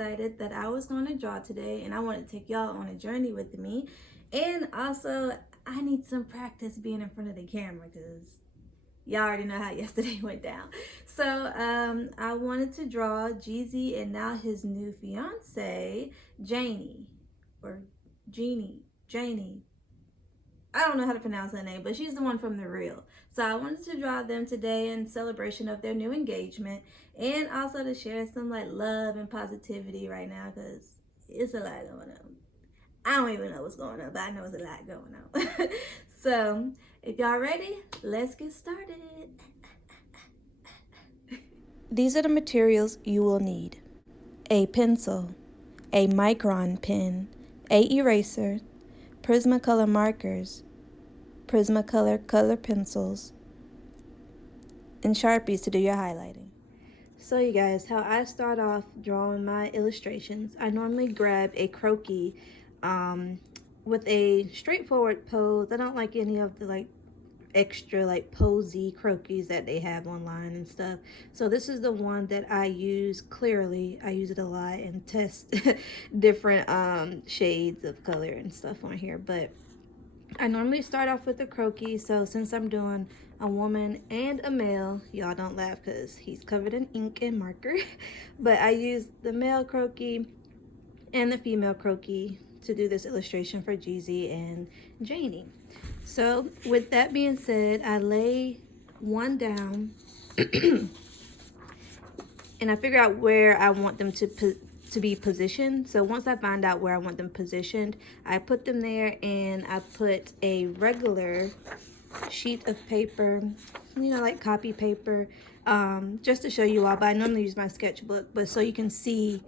decided that I was going to draw today, and I want to take y'all on a journey with me. And also, I need some practice being in front of the camera because y'all already know how yesterday went down. So I wanted to draw Jeezy and now his new fiance, Janie, or Janie. I don't know how to pronounce her name, but she's the one from The Real. So I wanted to draw them today in celebration of their new engagement, and also to share some like love and positivity right now because it's a lot going on. I don't even know what's going on, but I know it's a lot going on. So if y'all ready, let's get started. These are the materials you will need: a pencil, a micron pen, a eraser, Prismacolor markers, Prismacolor color pencils, and Sharpies to do your highlighting. So you guys, how I start off drawing my illustrations, I normally grab a croquis with a straightforward pose. I don't like any of the like extra like posy croquis that they have online and stuff. So this is the one that I use clearly. I use it a lot and test different shades of color and stuff on here. But I normally start off with the croquis. So since I'm doing a woman and a male, y'all don't laugh because he's covered in ink and marker. But I use the male croquis and the female croquis to do this illustration for Jeezy and Janie. So with that being said, I lay one down and I figure out where I want them to be positioned. So once I find out where I want them positioned, I put them there, and I put a regular sheet of paper, you know, like copy paper, just to show you all. But I normally use my sketchbook, but so you can see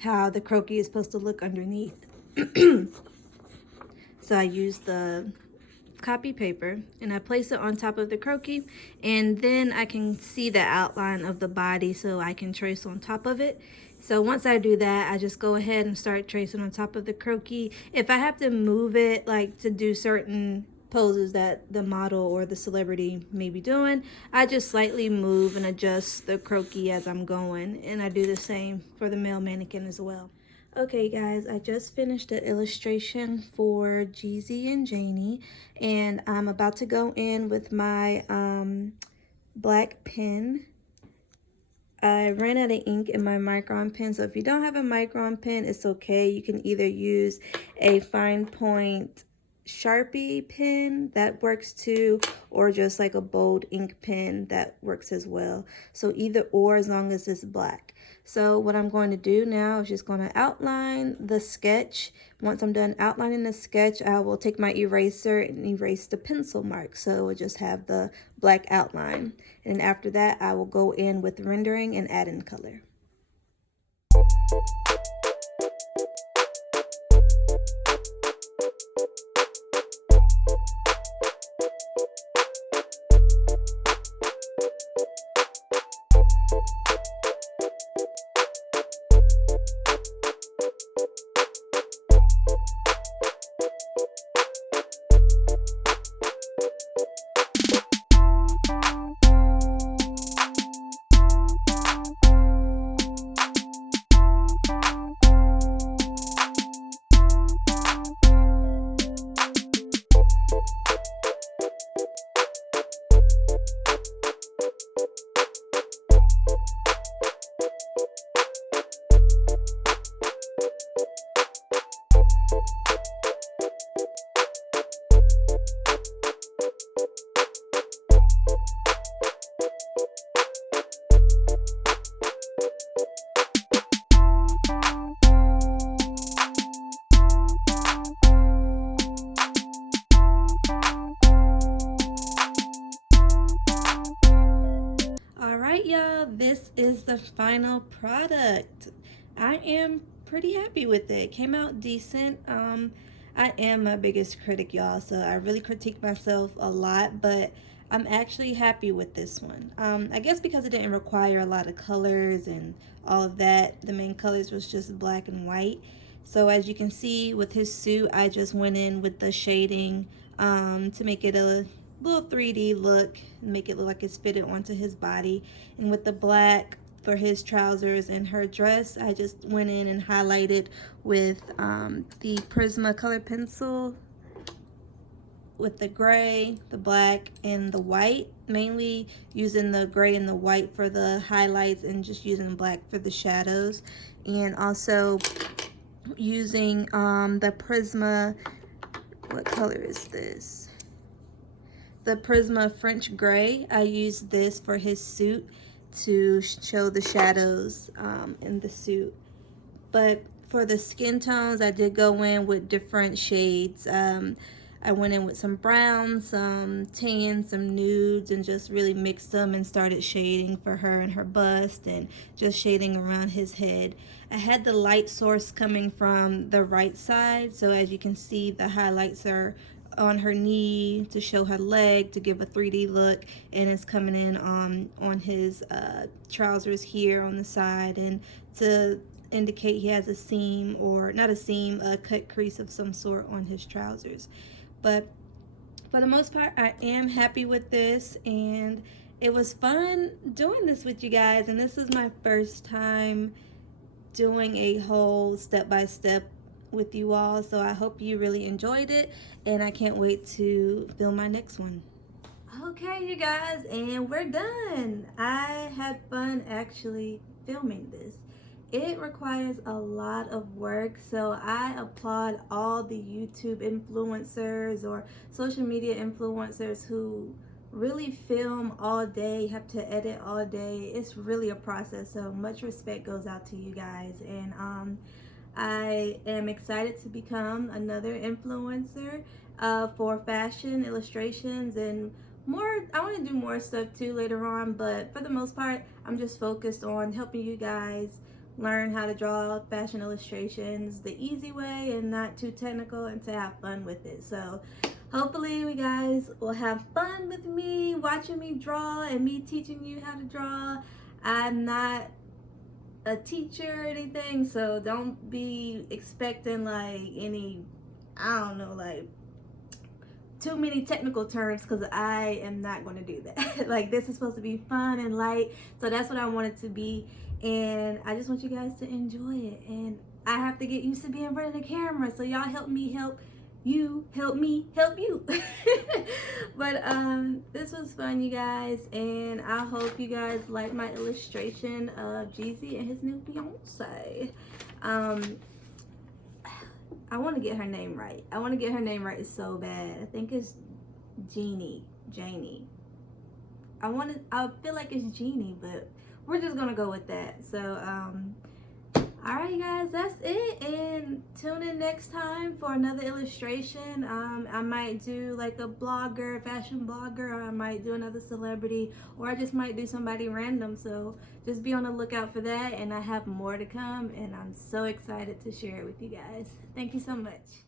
how the croquis is supposed to look underneath. So I use the copy paper and I place it on top of the croquis, and then I can see the outline of the body so I can trace on top of it. So once I do that, I just go ahead and start tracing on top of the croquis. If I have to move it, like to do certain poses that the model or the celebrity may be doing, I just slightly move and adjust the croquis as I'm going, and I do the same for the male mannequin as well. Okay guys, I just finished the illustration for Jeezy and Janie, and I'm about to go in with my black pen. I ran out of ink in my micron pen, so if you don't have a micron pen, it's okay. You can either use a fine point Sharpie pen, that works too, or just like a bold ink pen, that works as well. So either or, as long as it's black. So what I'm going to do now is just going to outline the sketch. Once I'm done outlining the sketch, I will take my eraser and erase the pencil mark, so it will just have the black outline. And after that, I will go in with rendering and add in color. Y'all, this is the final product. I am pretty happy with it. It came out decent. I am my biggest critic, y'all, so I really critique myself a lot, but I'm actually happy with this one. I guess because it didn't require a lot of colors and all of that. The main colors was just black and white. So as you can see with his suit, I just went in with the shading to make it a little 3D look, make it look like it's fitted onto his body. And with the black, for his trousers and her dress, I just went in and highlighted with the Prismacolor pencil with the gray, the black, and the white, mainly using the gray and the white for the highlights and just using black for the shadows, and also using the Prisma, what color is this? The Prisma French Gray. I used this for his suit to show the shadows in the suit. But for the skin tones, I did go in with different shades. I went in with some browns, some tan, some nudes, and just really mixed them and started shading for her and her bust and just shading around his head. I had the light source coming from the right side, so as you can see, the highlights are on her knee to show her leg to give a 3D look, and it's coming in on his trousers here on the side, and to indicate he has a seam, or not a seam, a cut crease of some sort on his trousers. But for the most part, I am happy with this, and it was fun doing this with you guys, and this is my first time doing a whole step-by-step with you all, so I hope you really enjoyed it, and I can't wait to film my next one. Okay, you guys, and we're done. I had fun actually filming this. It requires a lot of work, so I applaud all the YouTube influencers or social media influencers who really film all day, have to edit all day. It's really a process, so much respect goes out to you guys. And I am excited to become another influencer for fashion, illustrations, and more. I want to do more stuff too later on, but for the most part, I'm just focused on helping you guys learn how to draw fashion illustrations the easy way and not too technical, and to have fun with it. So hopefully you guys will have fun with me watching me draw and me teaching you how to draw. I'm not a teacher or anything, so don't be expecting like any, I don't know, like too many technical terms, because I am not going to do that. Like, this is supposed to be fun and light, so that's what I want it to be, and I just want you guys to enjoy it. And I have to get used to being in front of the camera, so y'all help me help you, help me help you. But this was fun, you guys, and I hope you guys like my illustration of Jeezy and his new fiance. I want to get her name right. I want to get her name right so bad. I think it's Janie. I feel like it's Jeannie, but we're just gonna go with that. So all right, guys, that's it, and tune in next time for another illustration. I might do like a blogger, fashion blogger, or I might do another celebrity, or I just might do somebody random. So just be on the lookout for that, and I have more to come, and I'm so excited to share it with you guys. Thank you so much.